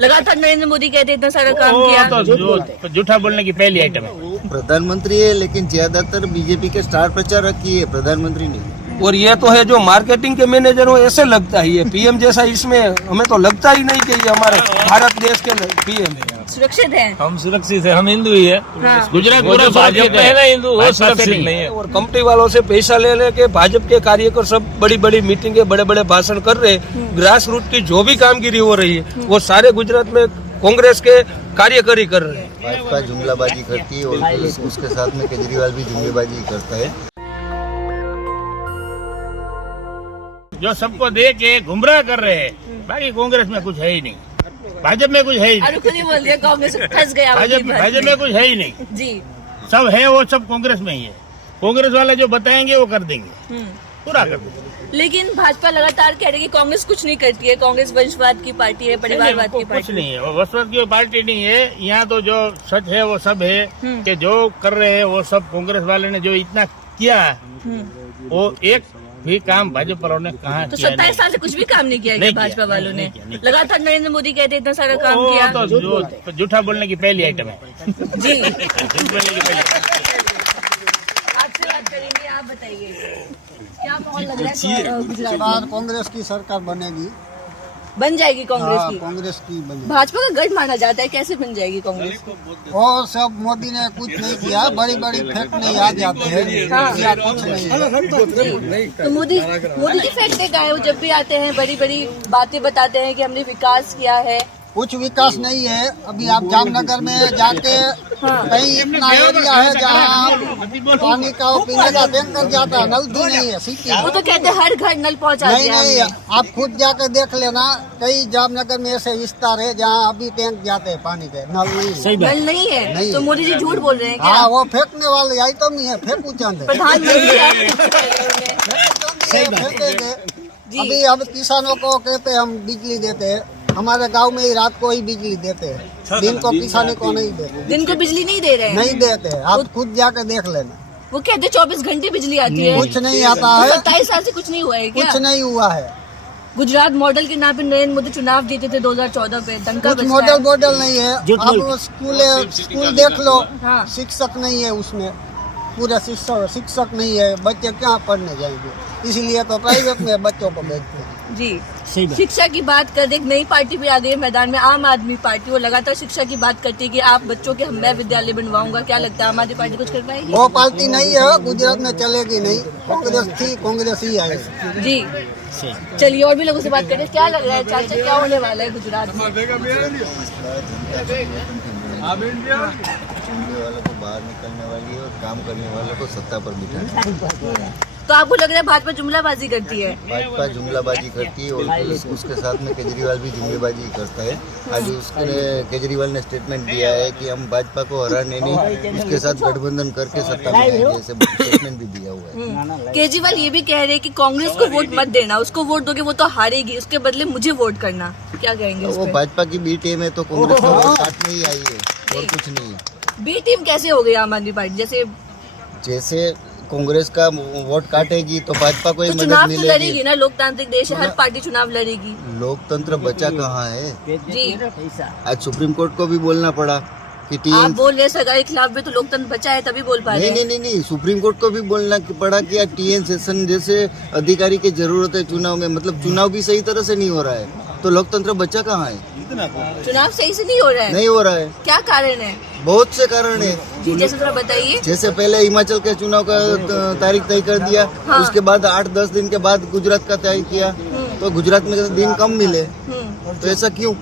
लगातार नरेंद्र मोदी कहते इतना सारा काम किया। तो झूठा बोलने की पहली आइटम है। प्रधानमंत्री है लेकिन ज्यादातर बीजेपी के स्टार प्रचारक ही है, प्रधानमंत्री नहीं। और ये तो है जो मार्केटिंग के मैनेजर हो, ऐसे लगता है ये पीएम जैसा, इसमें हमें तो लगता ही नहीं कि ये हमारे भारत देश के पीएम है। सुरक्षित है, हम सुरक्षित है, हम हिंदू ही है। हाँ। गुजरात वो जो भाजपा है ना हिंदू, वो सुरक्षित नहीं है। और कंपनी वालों से पैसा ले लेके भाजपा के कार्यकर्ता सब बड़ी बड़ी मीटिंगें, बड़े बड़े भाषण कर रहे हैं। ग्रास रूट की जो भी कामगिरी हो रही है वो सारे गुजरात में कांग्रेस के कार्यकारी कर रहे हैं। भाजपा जुमलाबाजी करती है और उसके साथ में केजरीवाल भी जुमलेबाजी करता है। जो सबको दे के गुमराह कर रहे हैं, बाकी कांग्रेस में कुछ है ही नहीं, भाजपा में कुछ है ही नहीं। खुद ही बोल दिया कांग्रेस फंस गया। भाजपा में कुछ है ही नहीं जी, सब है वो सब कांग्रेस में ही है। कांग्रेस वाले जो बताएंगे वो कर देंगे, पूरा कर देंगे। लेकिन भाजपा लगातार कह रही है कि कांग्रेस कुछ नहीं करती है, कांग्रेस वंशवाद की पार्टी है, परिवारवाद की कुछ पार्टी नहीं है, वो वंशवाद की पार्टी नहीं है। यहाँ तो जो सच है वो सब है कि जो कर रहे हैं वो सब कांग्रेस वाले ने जो इतना किया वो एक भी काम भाजपा वालों ने कहा तो किया 27 साल से कुछ भी काम नहीं किया नहीं भाजपा किया, वालों ने। नहीं किया। लगातार नरेंद्र मोदी कहते इतना सारा काम वो किया। तो झूठा बोलने की पहली आइटम है। जी, झूठ बोलने की पहली आपसे बात करेंगे, आप बताइए क्या माहौल लग रहा है गुजरात बार में? कांग्रेस की सरकार बनेगी। बन जाएगी कांग्रेस हाँ, की? कांग्रेस की बनेगी। भाजपा का गढ़ माना जाता है, कैसे बन जाएगी कांग्रेस? और सब मोदी ने कुछ नहीं किया, बड़ी बड़ी फैक्ट्री आ जाते हैं, किया कुछ नहीं है। तो मोदी जी फैक्ट्री का है, वो जब भी आते हैं बड़ी बड़ी बातें बताते हैं कि हमने विकास किया है। कुछ विकास नहीं है। अभी आप जामनगर में जाके कहीं इतना एरिया है जहाँ पानी का और पीने का टैंकर जाता है, नल भी नहीं है सिटी वो तो कहते हैं हर घर नल पहुंचा नहीं दिया नहीं है। हमने। आप खुद जाकर देख लेना, कई जामनगर में ऐसे विस्तार है जहाँ अभी टैंक जाते हैं पानी के, नल नहीं है। नल नहीं है नहीं तो है। मोदी जी झूठ बोल रहे हैं क्या? हाँ, वो फेंकने वाले आइटम ही है, फेंकू चंद प्रधानमंत्री आप फेंकेंगे। जी। अभी अब किसानों को कहते हैं हम बिजली देते हैं, हमारे गांव में ही रात को ही बिजली देते हैं, दिन को किसानी को नहीं देते। दिन को बिजली नहीं दे रहे हैं? नहीं देते, आप खुद जाके देख लेना। वो कहते 24 घंटे बिजली आती है। कुछ नहीं आता है, 27 साल से कुछ नहीं हुआ है क्या? कुछ नहीं हुआ है। गुजरात मॉडल के नाम पे नरेंद्र मोदी चुनाव जीते थे 2014 पे, डंका कुछ बजता है। मॉडल नहीं है। अब स्कूल देख लो, हाँ। शिक्षक नहीं है उसमें, पूरा शिक्षक नहीं है, बच्चे क्या पढ़ने जाएंगे, इसीलिए तो प्राइवेट में बच्चों को भेजते हैं। जी, शिक्षा की बात कर, एक नई पार्टी भी आ गई है मैदान में, आम आदमी पार्टी। वो लगातार शिक्षा की बात करती है कि आप बच्चों के मैं विद्यालय बनवाऊंगा। क्या लगता है आम आदमी पार्टी कुछ कर पाएगी? वो पार्टी नहीं है, गुजरात में चलेगी नहीं। कांग्रेस थी, कांग्रेस ही आएगी। जी, चलिए और भी लोगों से बात करें। क्या लग रहा है चाचा, क्या होने वाला है गुजरात में? चुनने वालों को बाहर निकलने वाली है और काम करने वालों को सत्ता पर बिठाना। तो आपको लग रहा है भाजपा जुमलाबाजी करती है? भाजपा जुमलाबाजी करती है और उसके साथ में केजरीवाल भी जुमलेबाजी करता है। आज केजरीवाल ने स्टेटमेंट दिया है कि हम भाजपा को हराने नहीं, उसके साथ गठबंधन करके सत्ता में आएंगे, ऐसे स्टेटमेंट भी दिया हुआ है। केजरीवाल ये भी कह रहे हैं कि कांग्रेस को वोट मत देना, उसको वोट दोगे वो तो हारेगी, उसके बदले मुझे वोट करना। क्या कहेंगे इस वो पे? भाजपा की बी टीम है तो कांग्रेस को वोट काटने ही आई है और कुछ नहीं है। बी टीम कैसे हो गई आम आदमी पार्टी? जैसे कांग्रेस का वोट काटेगी तो भाजपा को ही तो मदद चुनाव तो मिलेगी। लड़ेगी ना, लोकतांत्रिक देश है, हर पार्टी चुनाव लड़ेगी। लोकतंत्र बचा कहाँ है? जी, आज सुप्रीम कोर्ट को भी बोलना पड़ा कि आप टीएन बोल रहे सरकार के खिलाफ भी, तो लोकतंत्र बचा है तभी बोल पा रहे हैं। नहीं, सुप्रीम कोर्ट को भी बोलना पड़ा कि टीएन सेशन जैसे अधिकारी की जरूरत है चुनाव में। मतलब चुनाव भी सही तरह से नहीं हो रहा है तो लोकतंत्र बचा कहाँ है? चुनाव सही से नहीं हो रहा है? नहीं हो रहा है। क्या कारण है? बहुत से कारण है। जी, जैसे थोड़ा बताइए। जैसे पहले हिमाचल के चुनाव का तारीख तय कर दिया, हाँ। उसके बाद 8-10 दिन के बाद गुजरात का तय किया, तो गुजरात में दिन कम मिले, तो ऐसा क्यों?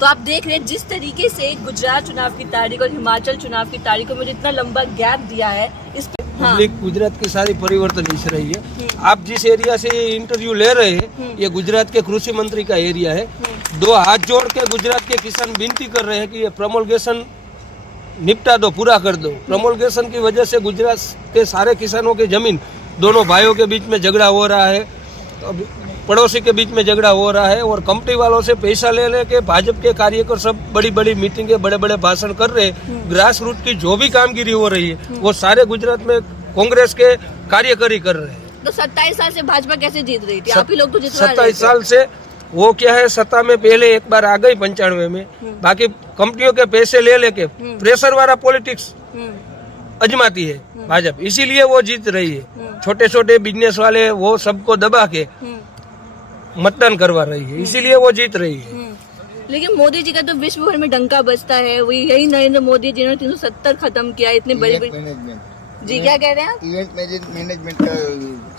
तो आप देख रहे हैं जिस तरीके से गुजरात चुनाव की तारीख और हिमाचल चुनाव की तारीखों में जितना लंबा गैप दिया है, इस पे हाँ। पब्लिक गुजरात की सारी परिवर्तन इस रही है। आप जिस एरिया से इंटरव्यू ले रहे हैं ये गुजरात के कृषि मंत्री का एरिया है। दो हाथ जोड़ के गुजरात के किसान विनती कर रहे हैं कि ये प्रमोलगेशन निपटा दो, पूरा कर दो। प्रमोलगेशन की वजह से गुजरात के सारे किसानों की जमीन, दोनों भाइयों के बीच में झगड़ा हो रहा है, पड़ोसी के बीच में झगड़ा हो रहा है। और कंपनी वालों से पैसा ले लेके भाजपा के कार्यकर्ता सब बड़ी बड़ी मीटिंगें, बड़े बड़े भाषण कर रहे हैं। ग्रास रूट की जो भी कामगिरी हो रही है वो सारे गुजरात में कांग्रेस के कार्यकारी कर रहे हैं। तो 27 साल से भाजपा कैसे जीत रही थी? आप ही लोग तो जितवा रहे 27 थे। साल से वो क्या है, सत्ता में पहले एक बार आ गई 95 में, बाकी कंपनियों के पैसे ले लेके प्रेशर वाला पॉलिटिक्स अजमाती है भाजपा, इसीलिए वो जीत रही है। छोटे छोटे बिजनेस वाले वो सबको दबा के मतदान करवा रही है, इसीलिए वो जीत रही है। लेकिन मोदी जी का तो विश्व भर में डंका बजता है, वही यही नरेंद्र मोदी जिन्होंने 370 खत्म किया, इतने बड़ी बड़ी। मैनेजमेंट, जी क्या कह रहे हैं आप? इवेंट मैनेजमेंट का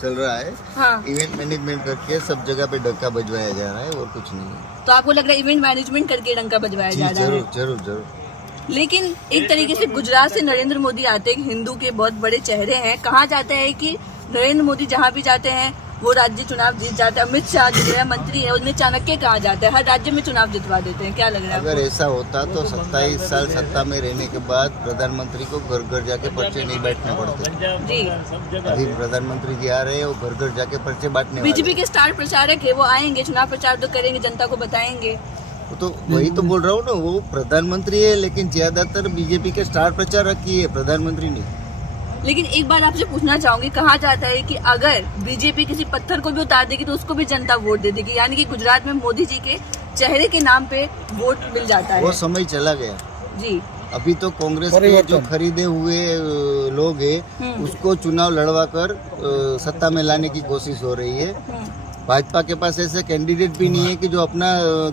चल रहा है। हाँ। इवेंट मैनेजमेंट करके सब जगह पे डंका बजवाया जा रहा है और कुछ नहीं है। तो आपको लग रहा है इवेंट मैनेजमेंट करके डंका बजवाया जा रहा है? जरूर जरूर जरूर। लेकिन एक तरीके से गुजरात से नरेंद्र मोदी आते हैं, हिंदू के बहुत बड़े चेहरे हैं। कहा जाता है कि नरेंद्र मोदी जहाँ भी जाते हैं वो राज्य चुनाव जीत जाते हैं। अमित शाह जो गृह मंत्री है उन्हें चाणक्य कहा जाता है, हर राज्य में चुनाव जितवा देते हैं। क्या लग रहा है अगर ऐसा होता तो 27 साल सत्ता में रहने के बाद प्रधानमंत्री को घर घर जाके पर्चे नहीं बांटने पड़ते। जी, अभी प्रधानमंत्री जी आ रहे हैं, वो घर घर जाके पर्चे बांटने वाले। बीजेपी के स्टार प्रचारक है, वो आएंगे, चुनाव प्रचार तो करेंगे, जनता को बताएंगे। तो वही तो बोल रहा हूँ ना, वो प्रधानमंत्री है लेकिन ज्यादातर बीजेपी के स्टार प्रचारक ही है, प्रधानमंत्री नहीं। लेकिन एक बात आपसे पूछना चाहूंगी, कहा जाता है कि अगर बीजेपी किसी पत्थर को भी उतार देगी तो उसको भी जनता वोट दे देगी, यानी कि गुजरात में मोदी जी के चेहरे के नाम पे वोट मिल जाता है। वो समय चला गया जी, अभी तो कांग्रेस के जो खरीदे हुए लोग हैं उसको चुनाव लड़वा कर सत्ता में लाने की कोशिश हो रही है। भाजपा के पास ऐसे कैंडिडेट भी नहीं है कि जो अपना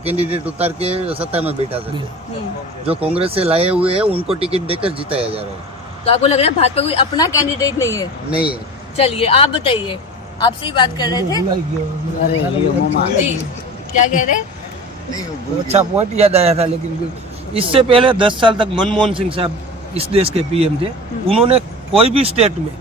कैंडिडेट उतार के सत्ता में बैठा सके। जो कांग्रेस से लाए हुए हैं उनको टिकट देकर जिताया जा रहा है। तो आपको लग रहा है भाजपा कोई अपना कैंडिडेट नहीं है? नहीं है। चलिए आप बताइए, आपसे ही बात कर रहे थे जी, क्या कह रहे हैं? अच्छा पॉइंट याद आया था, लेकिन इससे पहले 10 साल तक मनमोहन सिंह साहब इस देश के पीएम थे, उन्होंने कोई भी स्टेट में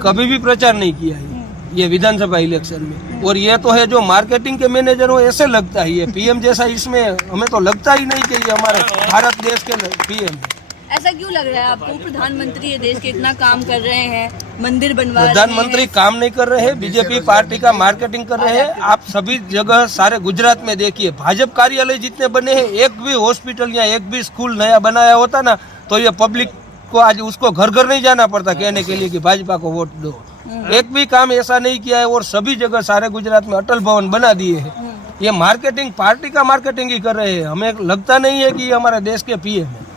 कभी भी प्रचार नहीं किया है ये विधानसभा इलेक्शन में। और ये तो है जो मार्केटिंग के मैनेजर हो, ऐसे लगता है ये पीएम जैसा, इसमें हमें तो लगता ही नहीं कि ये हमारे भारत देश के पीएम है। ऐसा क्यों लग रहा है आपको? प्रधानमंत्री ये देश के इतना काम कर रहे हैं, मंदिर बनवा रहे हैं। प्रधानमंत्री काम नहीं कर रहे हैं, बीजेपी पार्टी का मार्केटिंग कर रहे हैं। आप सभी जगह सारे गुजरात में देखिए, भाजपा कार्यालय जितने बने हैं, एक भी हॉस्पिटल या एक भी स्कूल नया बनाया होता ना तो ये पब्लिक को आज उसको घर घर नहीं जाना पड़ता कहने के लिए कि भाजपा को वोट दो। एक भी काम ऐसा नहीं किया है। और सभी जगह सारे गुजरात में अटल भवन बना दिए हैं। ये मार्केटिंग, पार्टी का मार्केटिंग ही कर रहे हैं। हमें लगता नहीं है कि ये हमारे देश के पीएम है।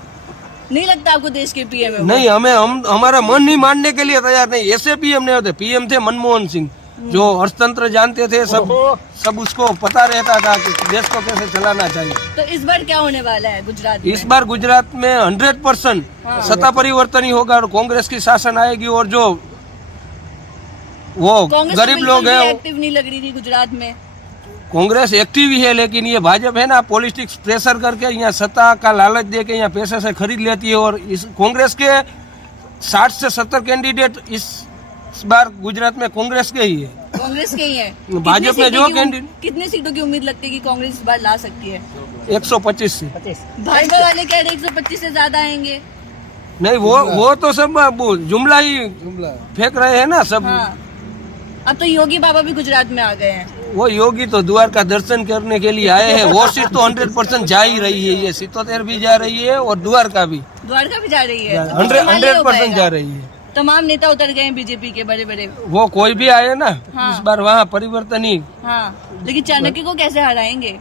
नहीं लगता आपको देश के पीएम है? नहीं, हमारा मन नहीं मानने के लिए तैयार नहीं। ऐसे पीएम नहीं होते। पीएम थे मनमोहन सिंह, जो अर्थतंत्र जानते थे, सब उसको पता रहता था कि देश को कैसे चलाना चाहिए। तो इस बार क्या होने वाला है गुजरात में? इस बार गुजरात में 100% सत्ता परिवर्तन ही होगा और कांग्रेस की शासन आएगी। और जो वो गरीब लोग हैं, एक्टिव नहीं लग रही थी गुजरात में। कांग्रेस एक्टिव ही है, लेकिन ये भाजपा है ना, पॉलिटिक्स प्रेशर करके यहाँ सत्ता का लालच दे के यहाँ पैसे से खरीद लेती है। और इस कांग्रेस के 60 से 70 कैंडिडेट इस बार गुजरात में कांग्रेस के ही है। कांग्रेस के ही है। भाजपा में जो कैंडिडेट, कितनी सीटों की उम्मीद लगती है कि कांग्रेस इस बार ला सकती है? 125 से। भाजपा वाले कह रहे 125 से ज्यादा आएंगे। नहीं, वो तो सब जुमला ही फेंक रहे हैं ना सब। हाँ। अब तो योगी बाबा भी गुजरात में आ गए हैं। वो योगी तो द्वारका दर्शन करने के लिए आए हैं। वो सीट तो 100% जा ही रही है। ये 77 भी जा रही है और द्वारका भी जा रही है। 100% जा रही है। तमाम नेता उतर गए हैं बीजेपी के बड़े बड़े। वो कोई भी आए ना, हाँ। इस बार वहाँ परिवर्तन ही। हाँ, लेकिन चाणक्य को कैसे हराएंगे?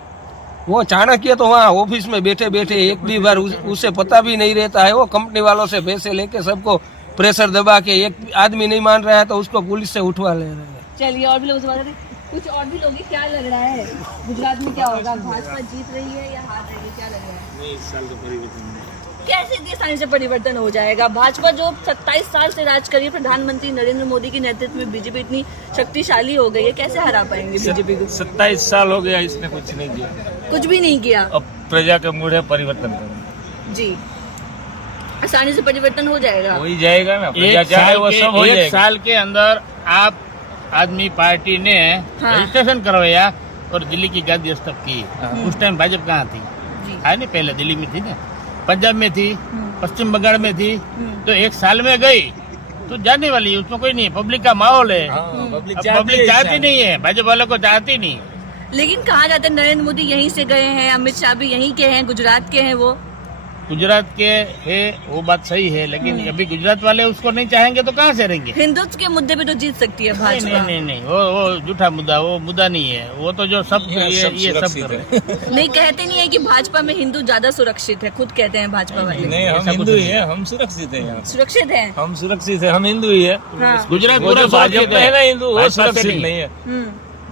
वो चाणक्य तो वहाँ ऑफिस में बैठे बैठे एक भी बार उसे पता भी नहीं रहता है। वो कंपनी वालों से पैसे लेके सबको प्रेशर दबा के, एक आदमी नहीं मान रहा है तो उसको पुलिस से उठवा ले रहे हैं। चलिए और भी लोग कुछ और भी लोग, क्या लग रहा है गुजरात में क्या होगा? भाजपा जीत रही है या हार रही है? क्या लग रहा है? इस साल तो परिवर्तन कैसे इतनी आसानी से परिवर्तन हो जाएगा? भाजपा जो 27 साल से राज करी है, प्रधानमंत्री नरेंद्र मोदी के नेतृत्व में बीजेपी इतनी शक्तिशाली हो गई है, कैसे हरा पाएंगे बीजेपी को? 27 साल हो गया, इसने कुछ नहीं किया, कुछ भी नहीं किया। अब प्रजा के मूड है परिवर्तन करना। जी, आसानी से परिवर्तन हो जाएगा। हो ही जाएगा ना, प्रजा चाहे वो सब हो एक जाएगा। साल के अंदर आप आदमी पार्टी ने रजिस्ट्रेशन करवाया और दिल्ली की गादी अस्तक की। उस टाइम भाजपा कहाँ थी? है नहीं, पहले दिल्ली में थी ना, पंजाब में थी, पश्चिम बंगाल में थी। तो एक साल में गई तो जाने वाली है, उसमें कोई नहीं। पब्लिक का माहौल है, पब्लिक चाहती नहीं है, भाजपा वालों को चाहती नहीं। लेकिन कहा जाता है नरेंद्र मोदी यहीं से गए हैं, अमित शाह भी यहीं के हैं, गुजरात के हैं वो। गुजरात के है वो बात सही है, लेकिन अभी गुजरात वाले उसको नहीं चाहेंगे तो कहाँ से रहेंगे? हिंदुत्व के मुद्दे पे तो जीत सकती है नहीं भाजपा। नहीं नहीं, वो झूठा मुद्दा, वो मुद्दा नहीं है। वो तो जो सब ये सब कर रहे हैं। नहीं, कहते नहीं है कि भाजपा में हिंदू ज्यादा सुरक्षित है, खुद कहते हैं भाजपा वाले। नहीं, हम हिंदू ही है, हम सुरक्षित है यहाँ। सुरक्षित है। हम सुरक्षित है, हम हिंदू ही है। हाँ। गुजरात वो पूरा जो भाजपा में है ना हिंदू, वो भाजपा से सुरक्षित नहीं है।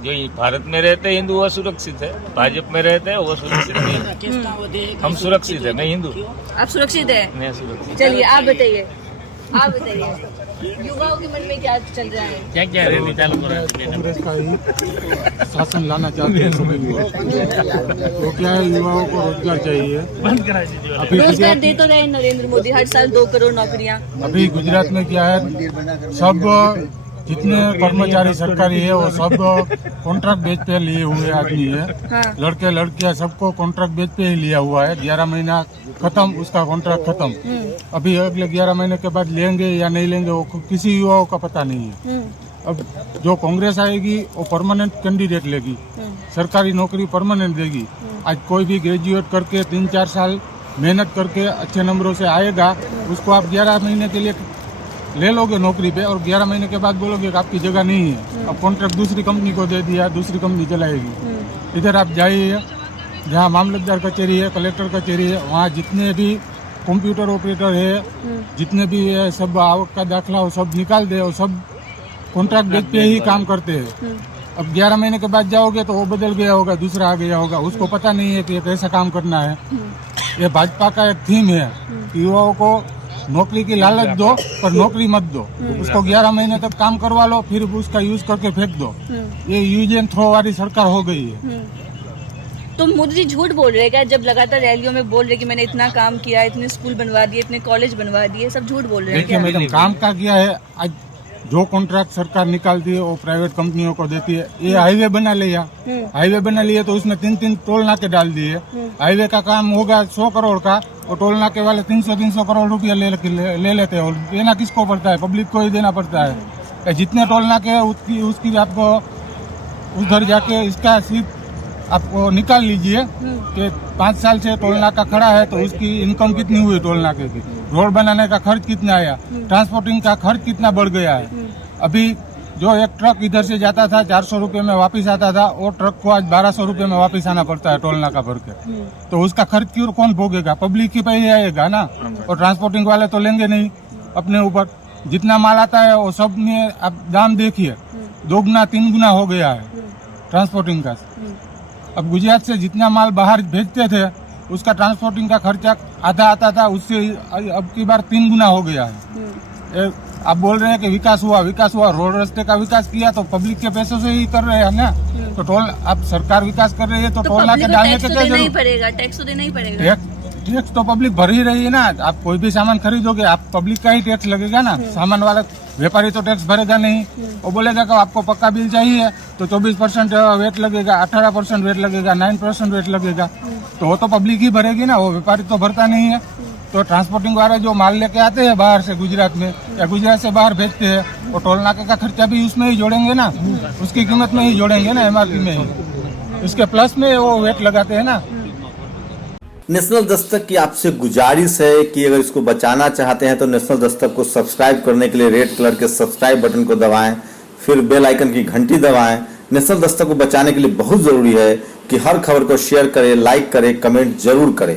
जो ये भारत में रहते हैं हिंदू वो सुरक्षित है, भाजपा में रहते हैं वो सुरक्षित नहीं है। हम सुरक्षित है, मैं हिंदू। आप सुरक्षित है? मैं सुरक्षित। चलिए आप बताइए, आप बताइए युवाओं के मन में क्या चल रहा है? क्या क्या रैली चालू कर रहे हैं? कांग्रेस का ही शासन लाना चाहते हैं सभी लोग। तो क्या है, युवाओं को रोजगार चाहिए। बंद करा दीजिए। अभी रोजगार गुजरात दे तो रहे नरेंद्र मोदी, हर साल 2 करोड़ नौकरियां। अभी गुजरात में क्या है, सब जितने कर्मचारी सरकारी है वो सब कॉन्ट्रैक्ट बेच पे लिए हुए आदमी है। हाँ। लड़के लड़कियां सबको कॉन्ट्रैक्ट बेच पे ही लिया हुआ है। 11 महीना खत्म, उसका कॉन्ट्रैक्ट खत्म। अभी अगले 11 महीने के बाद लेंगे या नहीं लेंगे वो किसी युवाओं का पता नहीं है। अब जो कांग्रेस आएगी वो परमानेंट कैंडिडेट लेगी, सरकारी नौकरी परमानेंट देगी। आज कोई भी ग्रेजुएट करके 3-4 साल मेहनत करके अच्छे नंबरों से आएगा, उसको आप 11 महीने के लिए ले लोगे नौकरी पे और 11 महीने के बाद बोलोगे कि आपकी जगह नहीं है। अब कॉन्ट्रैक्ट दूसरी कंपनी को दे दिया, दूसरी कंपनी चलाएगी। इधर आप जाइए, जहाँ मामलतदार कचहरी है, कलेक्टर कचहरी है, वहाँ जितने भी कंप्यूटर ऑपरेटर है, जितने भी है, सब आवक का दाखला वो सब निकाल दे और सब कॉन्ट्रैक्ट बेस पे ही काम करते हैं। अब 11 महीने के बाद जाओगे तो वो बदल गया होगा, दूसरा आ गया होगा, उसको पता नहीं है कि कैसा काम करना है। ये भाजपा का एक थीम है कि युवाओं को नौकरी की लालच दो पर नौकरी मत दो, उसको 11 महीने तक काम करवा लो, फिर उसका यूज करके फेंक दो। ये यूज एंड थ्रो वाली सरकार हो गई है। तो मोदी जी झूठ बोल रहे हैं क्या, जब लगातार रैलियों में बोल रहे कि मैंने इतना काम किया, इतने स्कूल बनवा दिए, इतने कॉलेज बनवा दिए, सब झूठ बोल रहे हैं देखिए क्या? मैडम, काम का किया है। आज जो कॉन्ट्रैक्ट सरकार निकालती है वो प्राइवेट कंपनियों को देती है। ये हाईवे बना लिया, हाईवे बना लिया तो उसमें 3-3 टोल नाके डाल दिए। हाईवे का काम होगा 100 करोड़ का, और टोल नाके वाले 300 करोड़ रुपया ले लेते हैं। और देना किसको पड़ता है? पब्लिक को ही देना पड़ता है। जितने टोल नाके है उसकी आपको उधर जाके इसका सिर्फ आपको निकाल लीजिए कि 5 साल से टोल नाका खड़ा है तो उसकी इनकम कितनी हुई टोल नाके की, रोड बनाने का खर्च कितना आया, ट्रांसपोर्टिंग का खर्च कितना बढ़ गया है। अभी जो एक ट्रक इधर से जाता था 400 रुपये में वापस आता था, वो ट्रक को आज 1200 रुपये में वापस आना पड़ता है टोल नाका भर के। तो उसका खर्च क्यों कौन भोगेगा? पब्लिक ही पे ही आएगा ना। और ट्रांसपोर्टिंग वाले तो लेंगे नहीं अपने ऊपर। जितना माल आता है वो सब में आप दाम देखिए, 2 गुना 3 गुना हो गया है ट्रांसपोर्टिंग का। अब गुजरात से जितना माल बाहर भेजते थे उसका ट्रांसपोर्टिंग का खर्चा आधा आता था, उससे अब की बार 3 गुना हो गया है। आप बोल रहे हैं कि विकास हुआ, रोड रास्ते का विकास किया तो पब्लिक के पैसों से ही कर रहे हैं ना। तो टोल, अब सरकार विकास कर रही है तो टोल नाके डालने के क्या जरूरत? टैक्स तो देना ही पड़ेगा। टैक्स तो पब्लिक भर ही रही है ना। आप कोई भी सामान खरीदोगे आप पब्लिक का ही टैक्स लगेगा ना। सामान वाला व्यापारी तो टैक्स भरेगा नहीं। वो बोलेगा कि आपको पक्का बिल चाहिए तो 24% वेट लगेगा, 18% वेट लगेगा, 9% वेट लगेगा। तो वो तो पब्लिक ही भरेगी ना, वो व्यापारी तो भरता नहीं है। तो ट्रांसपोर्टिंग वाले जो माल लेके आते हैं बाहर से गुजरात में या गुजरात से बाहर भेजते हैं, वो टोल नाके का खर्चा भी उसमें ही जोड़ेंगे ना, उसकी कीमत में ही जोड़ेंगे ना, MRP में ही। इसके प्लस में वो वेट लगाते हैं ना। नेशनल दस्तक की आपसे गुजारिश है कि अगर इसको बचाना चाहते हैं तो नेशनल दस्तक को सब्सक्राइब करने के लिए रेड कलर के सब्सक्राइब बटन को दबाएं, फिर बेल आइकन की घंटी दबाएं। नेशनल दस्तक को बचाने के लिए बहुत जरूरी है कि हर खबर को शेयर करें, लाइक करें, कमेंट जरूर करें।